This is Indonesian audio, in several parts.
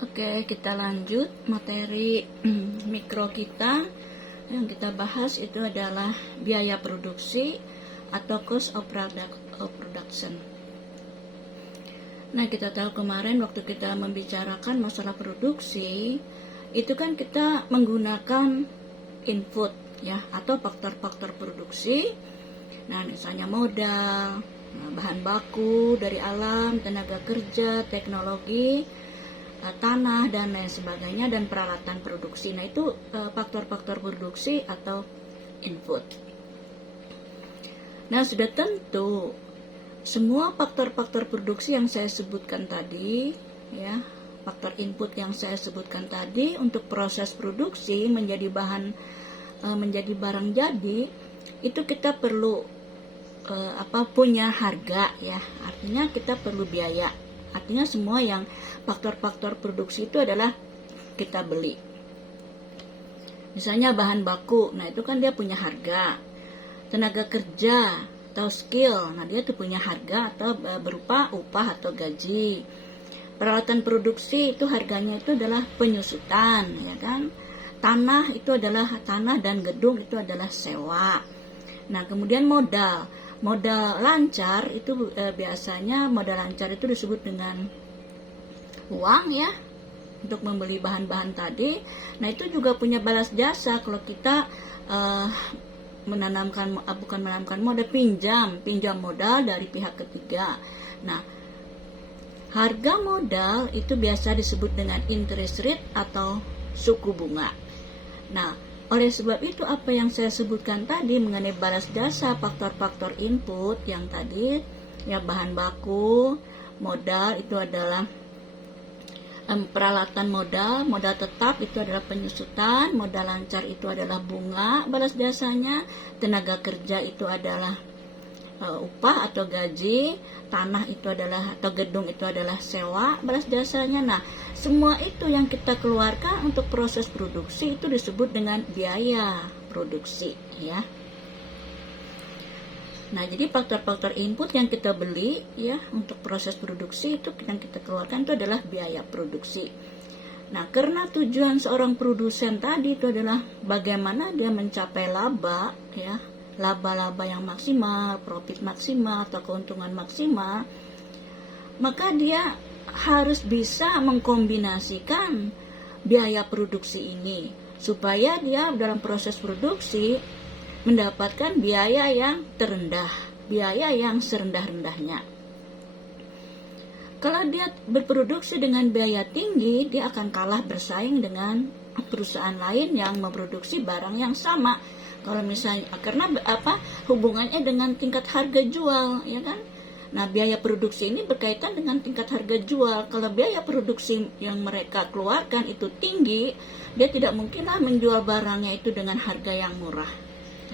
Oke, kita lanjut materi mikro kita. Yang kita bahas itu adalah biaya produksi atau cost of production. Nah, kita tahu kemarin waktu kita membicarakan masalah produksi, itu kan kita menggunakan input ya, atau faktor-faktor produksi. Nah, misalnya modal, bahan baku dari alam, tenaga kerja, teknologi, tanah, dan lain sebagainya, dan peralatan produksi. Nah, itu faktor-faktor produksi atau input. Nah, sudah tentu semua faktor-faktor produksi yang saya sebutkan tadi, ya, faktor input yang saya sebutkan tadi untuk proses produksi menjadi menjadi barang jadi, itu kita perlu punya harga ya. Artinya kita perlu biaya. Artinya semua yang faktor-faktor produksi itu adalah kita beli. Misalnya bahan baku, nah itu kan dia punya harga. Tenaga kerja atau skill, nah dia tuh punya harga atau berupa upah atau gaji. Peralatan produksi itu harganya itu adalah penyusutan, ya kan. Tanah itu adalah tanah, dan gedung itu adalah sewa. Nah, kemudian modal lancar itu biasanya modal lancar itu disebut dengan uang ya, untuk membeli bahan-bahan tadi. Nah, itu juga punya balas jasa kalau kita menanamkan modal, pinjam modal dari pihak ketiga. Nah, harga modal itu biasa disebut dengan interest rate atau suku bunga. Nah, oleh sebab itu apa yang saya sebutkan tadi mengenai balas jasa faktor-faktor input yang tadi ya, bahan baku, modal itu adalah peralatan modal tetap itu adalah penyusutan, modal lancar itu adalah bunga balas jasanya, tenaga kerja itu adalah upah atau gaji, tanah itu adalah atau gedung itu adalah sewa balas jasanya. Nah, semua itu yang kita keluarkan untuk proses produksi itu disebut dengan biaya produksi ya. Nah, jadi faktor-faktor input yang kita beli ya untuk proses produksi itu yang kita keluarkan itu adalah biaya produksi. Nah, karena tujuan seorang produsen tadi itu adalah bagaimana dia mencapai laba ya, laba-laba yang maksimal, profit maksimal atau keuntungan maksimal, maka dia harus bisa mengkombinasikan biaya produksi ini supaya dia dalam proses produksi mendapatkan biaya yang terendah, biaya yang serendah-rendahnya. Kalau dia berproduksi dengan biaya tinggi, dia akan kalah bersaing dengan perusahaan lain yang memproduksi barang yang sama. Kalau misalnya karena hubungannya dengan tingkat harga jual, ya kan? Nah, biaya produksi ini berkaitan dengan tingkat harga jual. Kalau biaya produksi yang mereka keluarkan itu tinggi, dia tidak mungkinlah menjual barangnya itu dengan harga yang murah.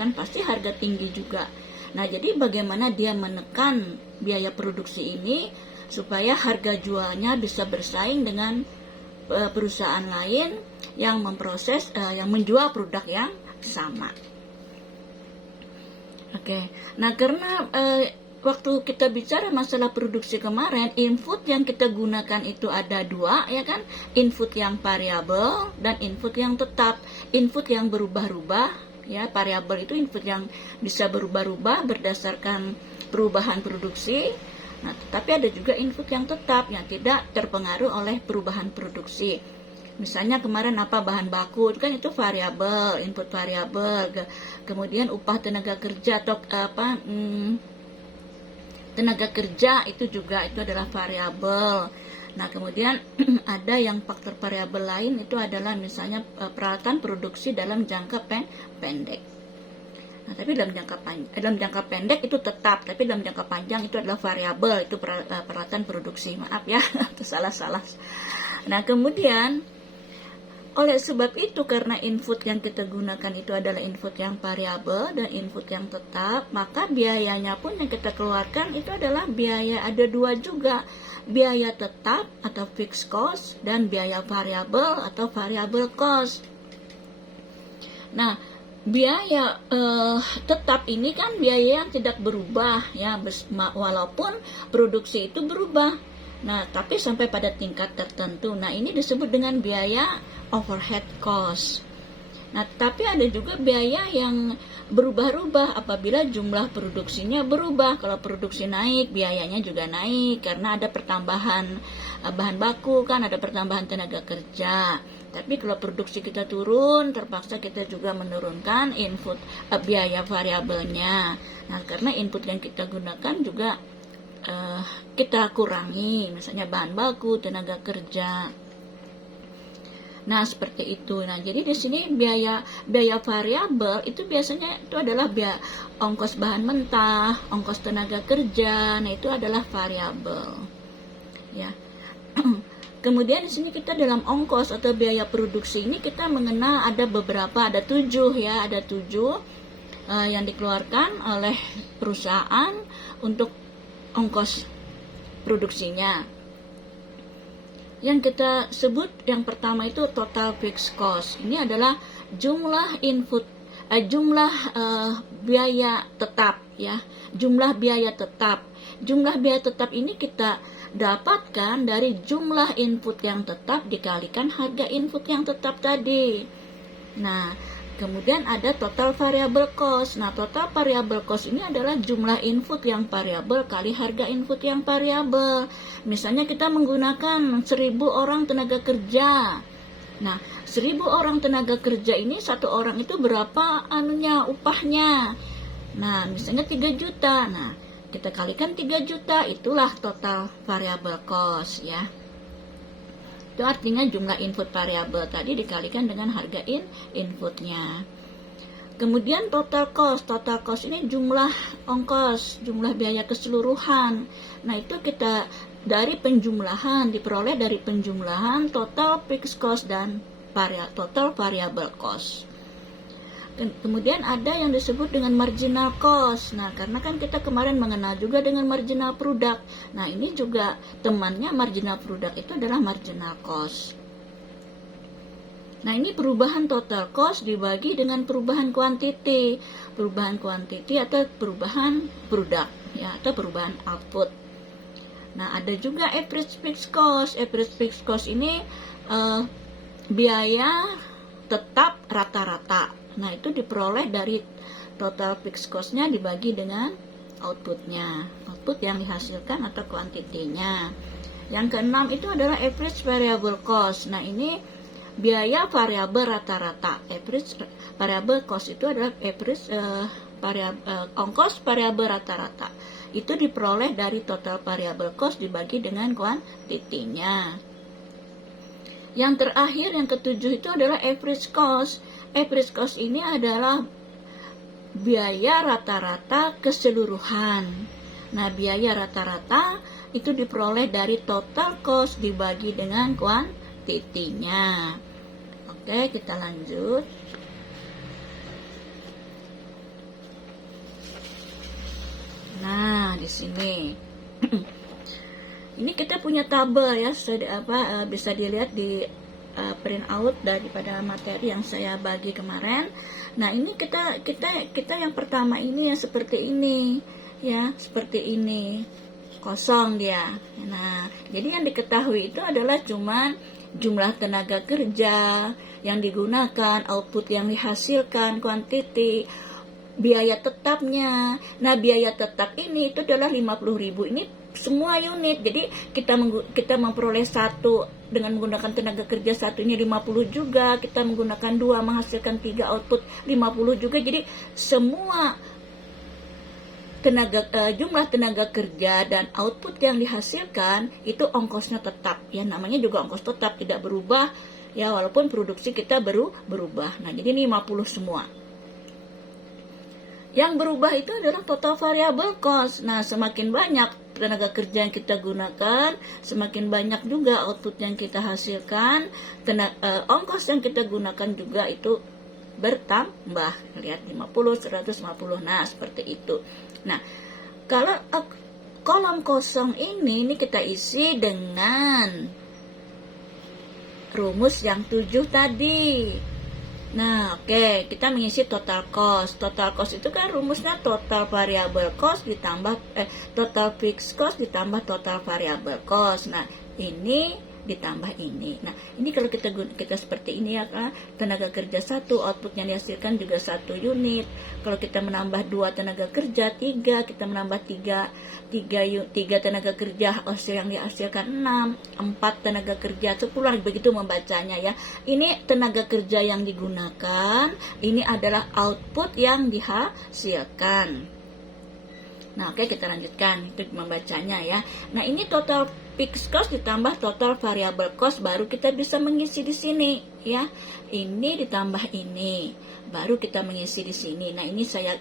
Kan pasti harga tinggi juga. Nah, jadi bagaimana dia menekan biaya produksi ini supaya harga jualnya bisa bersaing dengan perusahaan lain yang memproses yang menjual produk yang sama. Oke. Nah, karena waktu kita bicara masalah produksi kemarin, input yang kita gunakan itu ada dua, ya kan? Input yang variabel dan input yang tetap. Input yang berubah-ubah, ya, variabel itu input yang bisa berubah-ubah berdasarkan perubahan produksi. Nah, tetapi ada juga input yang tetap yang tidak terpengaruh oleh perubahan produksi. Misalnya kemarin bahan baku kan itu variabel, input variabel. Kemudian upah tenaga kerja atau tenaga kerja itu juga itu adalah variabel. Nah, kemudian ada yang faktor variabel lain itu adalah misalnya peralatan produksi dalam jangka pendek. Nah, tapi dalam jangka pendek itu tetap, tapi dalam jangka panjang itu adalah variabel, itu peralatan produksi. Maaf ya, itu salah. Nah, kemudian oleh sebab itu karena input yang kita gunakan itu adalah input yang variabel dan input yang tetap, maka biayanya pun yang kita keluarkan itu adalah biaya, ada dua juga, biaya tetap atau fixed cost dan biaya variabel atau variable cost. Nah, biaya tetap ini kan biaya yang tidak berubah ya, walaupun produksi itu berubah. Nah, tapi sampai pada tingkat tertentu. Nah, ini disebut dengan biaya overhead cost. Nah, tapi ada juga biaya yang berubah-ubah apabila jumlah produksinya berubah. Kalau produksi naik, biayanya juga naik karena ada pertambahan bahan baku, kan ada pertambahan tenaga kerja. Tapi kalau produksi kita turun, terpaksa kita juga menurunkan input biaya variabelnya. Nah, karena input yang kita gunakan juga kita kurangi, misalnya bahan baku, tenaga kerja. Nah, seperti itu. Nah, jadi di sini biaya variabel itu biasanya itu adalah biaya ongkos bahan mentah, ongkos tenaga kerja. Nah, itu adalah variabel. Ya. Kemudian di sini kita dalam ongkos atau biaya produksi ini kita mengenal ada beberapa, ada 7 ya, ada 7 yang dikeluarkan oleh perusahaan untuk ongkos produksinya. Yang kita sebut yang pertama itu total fixed cost. Ini adalah jumlah input, biaya tetap ya, jumlah biaya tetap. Jumlah biaya tetap ini kita dapatkan dari jumlah input yang tetap dikalikan harga input yang tetap tadi. Nah, kemudian ada total variable cost. Nah, total variable cost ini adalah jumlah input yang variabel kali harga input yang variabel. Misalnya kita menggunakan 1000 orang tenaga kerja. Nah, 1000 orang tenaga kerja ini satu orang itu berapa upahnya? Nah, misalnya 3 juta. Nah, kita kalikan 3 juta, itulah total variable cost ya. Itu artinya jumlah input variabel tadi dikalikan dengan harga inputnya. Kemudian total cost ini jumlah ongkos, jumlah biaya keseluruhan. Nah, itu kita dari penjumlahan, diperoleh dari penjumlahan total fixed cost dan total variable cost. Kemudian ada yang disebut dengan marginal cost. Nah, karena kan kita kemarin mengenal juga dengan marginal product. Nah, ini juga temannya marginal product itu adalah marginal cost. Nah, ini perubahan total cost dibagi dengan perubahan quantity. Perubahan quantity atau perubahan product ya, atau perubahan output. Nah, ada juga average fixed cost. Average fixed cost ini biaya tetap rata-rata. Nah, itu diperoleh dari total fixed cost-nya dibagi dengan output-nya. Output yang dihasilkan atau kuantitinya. Yang keenam itu adalah average variable cost. Nah, ini biaya variabel rata-rata. Average variable cost itu adalah average ongkos variabel rata-rata. Itu diperoleh dari total variable cost dibagi dengan kuantitinya. Yang terakhir, yang ketujuh itu adalah average cost. Average cost ini adalah biaya rata-rata keseluruhan. Nah, biaya rata-rata itu diperoleh dari total cost dibagi dengan kuantitinya. Oke, kita lanjut. Nah, di sini ini kita punya tabel ya, bisa dilihat di print out daripada materi yang saya bagi kemarin. Nah, ini kita yang pertama ini yang seperti ini ya, seperti ini, kosong dia. Nah, jadi yang diketahui itu adalah cuman jumlah tenaga kerja yang digunakan, output yang dihasilkan, quantity, biaya tetapnya. Nah, biaya tetap ini itu adalah 50.000. Ini semua unit. Jadi kita memperoleh satu dengan menggunakan tenaga kerja satunya 50 juga, kita menggunakan 2 menghasilkan 3 output 50 juga. Jadi semua jumlah tenaga kerja dan output yang dihasilkan itu ongkosnya tetap. Ya, namanya juga ongkos tetap, tidak berubah ya, walaupun produksi kita berubah. Nah, jadi 50 semua. Yang berubah itu adalah total variable cost. Nah, semakin banyak tenaga kerja yang kita gunakan, semakin banyak juga output yang kita hasilkan, ongkos yang kita gunakan juga itu bertambah. Lihat 50, 150. Nah, seperti itu. Nah, kalau kolom kosong ini kita isi dengan rumus yang 7 tadi. Nah, oke, kita mengisi total cost. Total cost itu kan rumusnya total variable cost ditambah total fixed cost ditambah total variable cost. Nah, ini ditambah ini. Nah, ini kalau kita seperti ini ya kan, tenaga kerja 1, output yang dihasilkan juga 1 unit. Kalau kita menambah 2 tenaga kerja 3, kita menambah 3 tenaga kerja, hasil yang dihasilkan 6, 4 tenaga kerja 10, begitu membacanya ya. Ini tenaga kerja yang digunakan, ini adalah output yang dihasilkan. Nah, oke, kita lanjutkan itu membacanya ya. Nah, ini total fixed cost ditambah total variable cost, baru kita bisa mengisi di sini ya. Ini ditambah ini, baru kita mengisi di sini. Nah, ini saya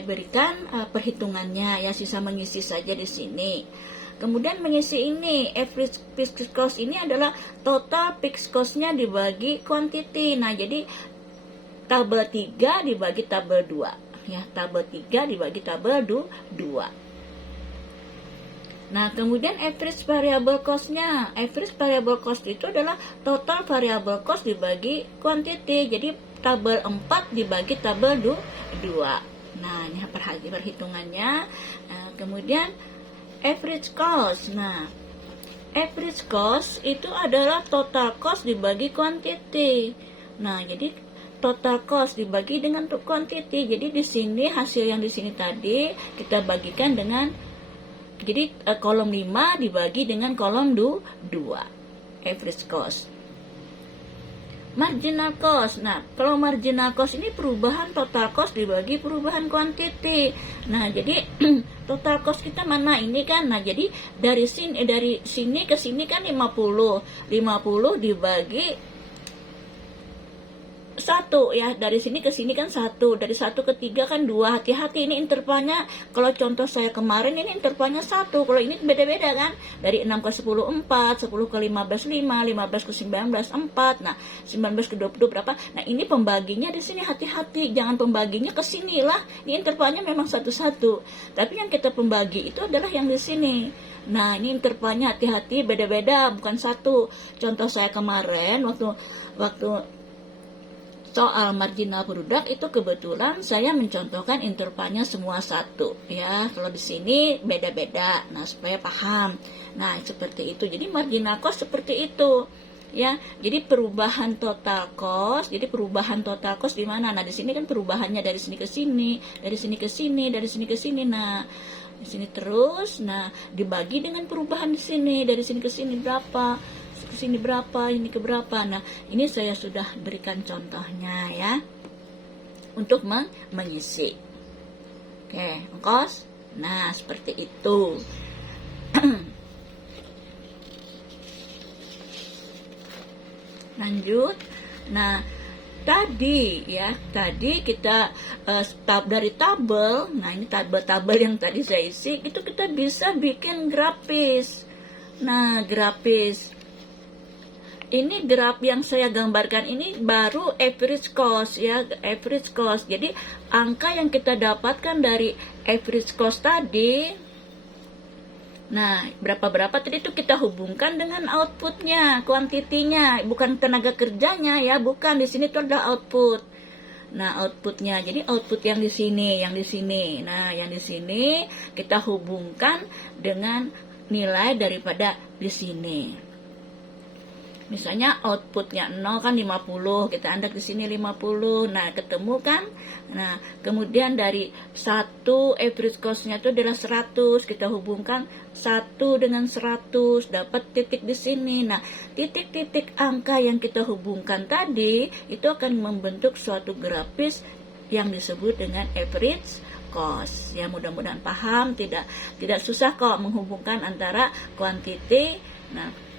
berikan perhitungannya ya, sisa mengisi saja di sini. Kemudian mengisi ini, average fixed cost ini adalah total fixed cost-nya dibagi quantity. Nah, jadi tabel 3 dibagi tabel 2. Ya, tabel 3 dibagi tabel 2. Nah, kemudian average variable cost-nya. Average variable cost itu adalah total variable cost dibagi quantity. Jadi tabel 4 dibagi tabel 2. Nah, ini perhitungannya. Nah, kemudian average cost. Nah, average cost itu adalah total cost dibagi quantity. Nah, jadi total cost dibagi dengan quantity. Jadi di sini hasil yang di sini tadi kita bagikan dengan, jadi kolom 5 dibagi dengan kolom 2. Average cost. Marginal cost. Nah, kalau marginal cost ini perubahan total cost dibagi perubahan quantity. Nah, jadi total cost kita mana ini kan. Nah, jadi dari sini ke sini kan 50 dibagi 1 ya, dari sini ke sini kan 1, dari 1 ke 3 kan 2. Hati-hati, ini intervalnya, kalau contoh saya kemarin ini intervalnya 1, kalau ini beda-beda kan, dari 6 ke 10 4, 10 ke 15 5, 15 ke 19 4, nah 19 ke 20 berapa. Nah, ini pembaginya di sini, hati-hati, jangan pembaginya ke sini lah, ini intervalnya memang 1-1, tapi yang kita pembagi itu adalah yang di sini. Nah, ini intervalnya hati-hati, beda-beda, bukan 1. Contoh saya kemarin waktu soal marginal product itu kebetulan saya mencontohkan intervalnya semua 1 ya. Kalau di sini beda-beda. Nah, supaya paham. Nah, seperti itu. Jadi marginal cost seperti itu ya. Jadi perubahan total cost. Jadi perubahan total cost di mana? Nah, di sini kan perubahannya dari sini ke sini, dari sini ke sini, dari sini ke sini. Nah, di sini terus. Nah, dibagi dengan perubahan di sini, dari sini ke sini berapa? Sini berapa, ini ke berapa. Nah, ini saya sudah berikan contohnya ya untuk mengisi. Oke, ongkos. Nah, seperti itu. Lanjut. Nah, tadi kita dari tabel. Nah, ini tabel yang tadi saya isi, itu kita bisa bikin grafis. Nah, grafis ini graf yang saya gambarkan ini baru average cost ya, average cost. Jadi angka yang kita dapatkan dari average cost tadi, nah berapa tadi itu kita hubungkan dengan outputnya, kuantitinya, bukan tenaga kerjanya ya, bukan, di sini itu adalah output. Nah, outputnya, jadi output yang di sini. Nah, yang di sini kita hubungkan dengan nilai daripada di sini. Misalnya outputnya 0 kan 50, kita andak di sini 50. Nah, ketemu kan? Nah, kemudian dari 1 average cost-nya itu adalah 100, kita hubungkan 1 dengan 100, dapat titik di sini. Nah, titik-titik angka yang kita hubungkan tadi itu akan membentuk suatu grafis yang disebut dengan average cost. Ya, mudah-mudahan paham, tidak susah kok menghubungkan antara quantity. Nah,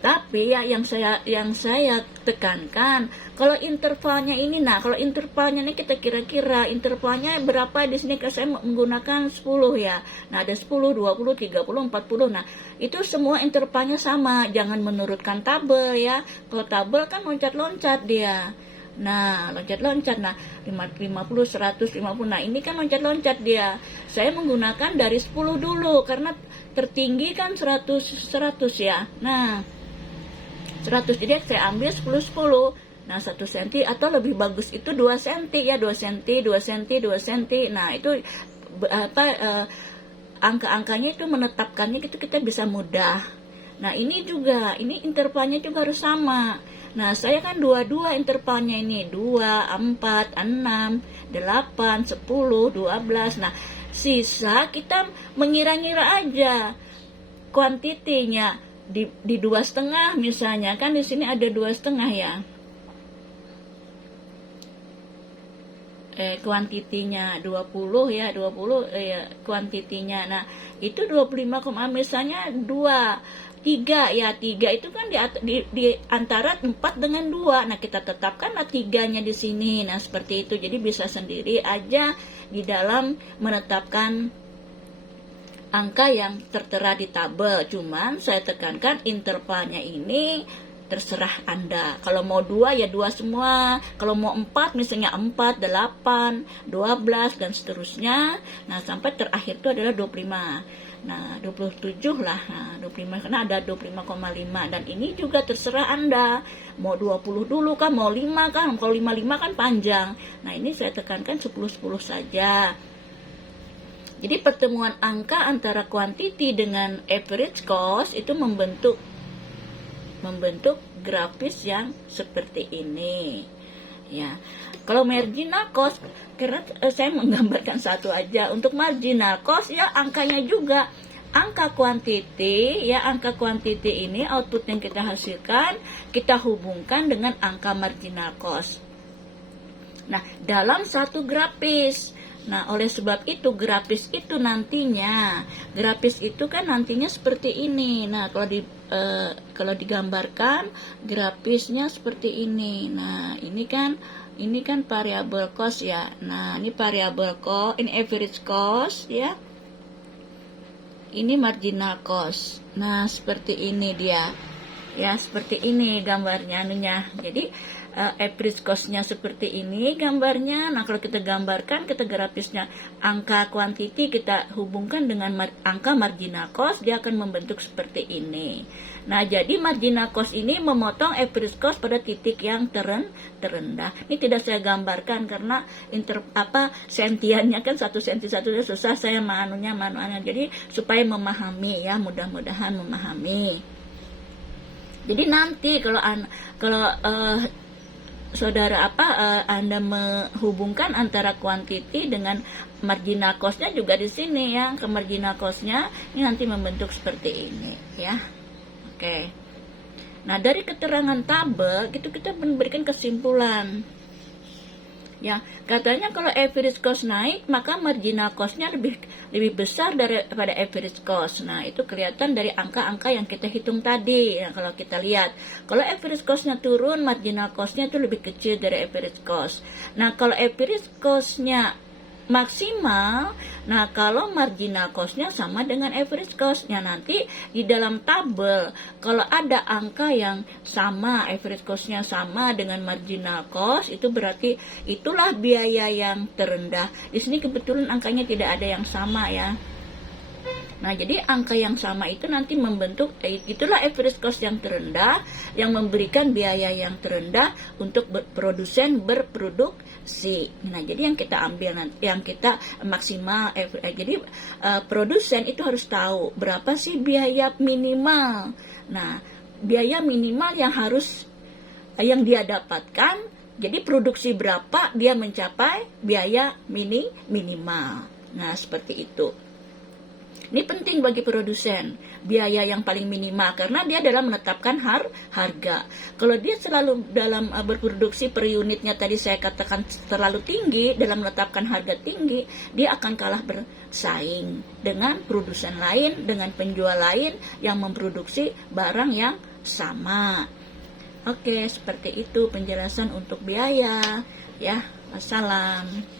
tapi ya yang saya tekankan, kalau intervalnya ini, nah kalau intervalnya ini kita kira-kira intervalnya berapa di sini, saya menggunakan 10 ya. Nah, ada 10, 20, 30, 40. Nah, itu semua intervalnya sama, jangan menurutkan tabel ya. Kalau tabel kan loncat-loncat dia. Nah, loncat-loncat. Nah, 50, 150. Nah, ini kan loncat-loncat dia. Saya menggunakan dari 10 dulu karena tertinggi kan 100 ya. Nah, 100. Jadi saya ambil 10 10. Nah, 1 cm atau lebih bagus itu 2 cm ya, 2 cm, 2 cm, 2 cm. Nah, itu angka-angkanya itu menetapkannya itu kita bisa mudah. Nah, ini juga, ini intervalnya juga harus sama. Nah, saya kan 22 intervalnya ini, 2, 4, 6, 8, 10, 12. Nah, sisa kita mengira-ngira aja kuantitinya di 2,5 misalnya, kan di sini ada 2,5 ya. Kuantitinya 20 ya, 20 kuantitinya. Nah, itu 25, misalnya 2, 3 ya, 3 itu kan di antara 4 dengan 2. Nah, kita tetapkanlah 3-nya di sini. Nah, seperti itu. Jadi bisa sendiri aja di dalam menetapkan angka yang tertera di tabel. Cuman saya tekankan intervalnya ini terserah Anda. Kalau mau 2 ya 2 semua. Kalau mau 4 misalnya 4, 8, 12 dan seterusnya. Nah, sampai terakhir itu adalah 25. Nah, 27 lah. Nah, 25 karena ada 25,5 dan ini juga terserah Anda. Mau 20 dulu kan, mau 5 kan. Kalau 55 kan panjang. Nah, ini saya tekankan 10-10 saja. Jadi pertemuan angka antara quantity dengan average cost itu membentuk grafis yang seperti ini ya. Kalau marginal cost, karena saya menggambarkan satu aja, untuk marginal cost ya angkanya juga angka quantity ya, angka quantity ini output yang kita hasilkan kita hubungkan dengan angka marginal cost. Nah, dalam satu grafis. Nah, oleh sebab itu grafis itu kan nantinya seperti ini. Nah, kalau digambarkan grafisnya seperti ini. Nah, ini kan variable cost ya. Nah, ini variable cost, ini average cost ya. Ini marginal cost. Nah, seperti ini dia. Ya, seperti ini gambarnya anunya. Jadi average cost-nya seperti ini gambarnya. Nah, kalau kita gambarkan, kita grafisnya angka quantity kita hubungkan dengan angka marginal cost, dia akan membentuk seperti ini. Nah, jadi marginal cost ini memotong average cost pada titik yang terendah. Ini tidak saya gambarkan karena sentiannya kan 1 senti susah saya manualnya. Jadi supaya memahami ya, mudah-mudahan memahami. Jadi nanti kalau saudara Anda menghubungkan antara quantity dengan marginal cost-nya juga di sini ya, ke marginal cost-nya ini nanti membentuk seperti ini ya. Oke. Nah, dari keterangan tabel gitu kita memberikan kesimpulan. Ya, katanya kalau average cost naik, maka marginal cost-nya lebih besar daripada average cost. Nah, itu kelihatan dari angka-angka yang kita hitung tadi. Ya, kalau kita lihat, kalau average cost-nya turun, marginal cost-nya itu lebih kecil dari average cost. Nah, kalau average cost-nya maksimal, nah kalau marginal cost-nya sama dengan average cost-nya, nanti di dalam tabel kalau ada angka yang sama, average cost-nya sama dengan marginal cost, itu berarti itulah biaya yang terendah. Di sini kebetulan angkanya tidak ada yang sama ya. Nah, jadi angka yang sama itu nanti membentuk, itulah average cost yang terendah, yang memberikan biaya yang terendah untuk produsen berproduksi. Nah, jadi yang kita ambil nanti, yang kita maksimal, jadi produsen itu harus tahu berapa sih biaya minimal. Nah, biaya minimal yang dia dapatkan, jadi produksi berapa dia mencapai biaya minimal. Nah, seperti itu. Ini penting bagi produsen, biaya yang paling minimal, karena dia dalam menetapkan harga. Kalau dia selalu dalam berproduksi per unitnya tadi saya katakan terlalu tinggi, dalam menetapkan harga tinggi, dia akan kalah bersaing dengan produsen lain, dengan penjual lain yang memproduksi barang yang sama. Oke, seperti itu penjelasan untuk biaya. Ya, wassalam.